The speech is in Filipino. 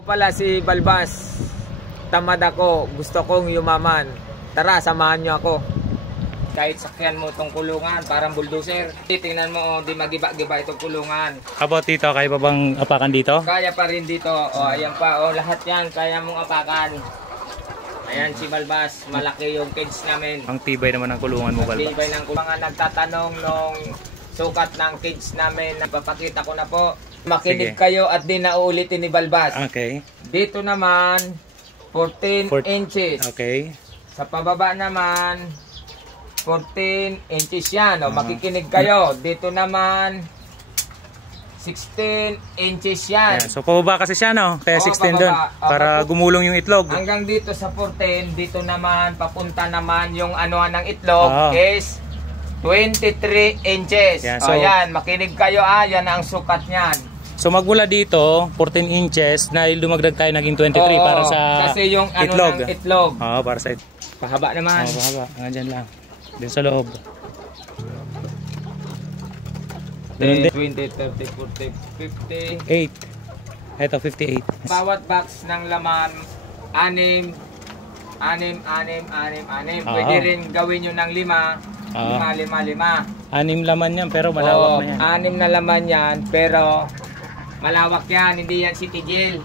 Ako pala si Balbas. Tamad ako. Gusto kong yumaman. Tara, samahan nyo ako. Kahit sakyan mo itong kulungan, parang bulldozer. Tingnan mo, di magiba-giba itong kulungan. About dito, kaya pa bang apakan dito? Kaya pa rin dito. O, ayan pa. O, lahat yan. Kaya mong apakan. Ayan si Balbas. Malaki yung cage namin. Ang tibay naman ng kulungan mo, Balbas. Tibay ng kulungan. Mga nagtatanong nung sukat ng cage namin. Napapakita ko na po. Makinig kayo at di na uulitin ni Balbas. Okay. Dito naman, 14 inches. Okay. Sa pababa naman, 14 inches yan. O, makikinig kayo. Dito naman, 16 inches yan. Yeah. So, pababa kasi siya, no? Kaya 16 doon. Para gumulong yung itlog. Hanggang dito sa 14, dito naman, papunta naman yung anuhan ng itlog is 23 inches. Yeah, so, yan, makinig kayo yan ang sukat niyan. So magmula dito, 14 inches na lumagdag tayo naging 23 para sa kasi yung itlog. Ano ng itlog. Oo, para sa pahaba naman. Oo, pahaba. Hanggang dyan lang. Din sa loob. 10, 20, 30, 40, 50. 8. Ito, 58. Bawat box ng laman, 6. Pwede rin gawin nyo ng 5. 5. 6 laman yan, pero malawak na yan. 6 na laman yan, pero malawak yan. Hindi yan city jail.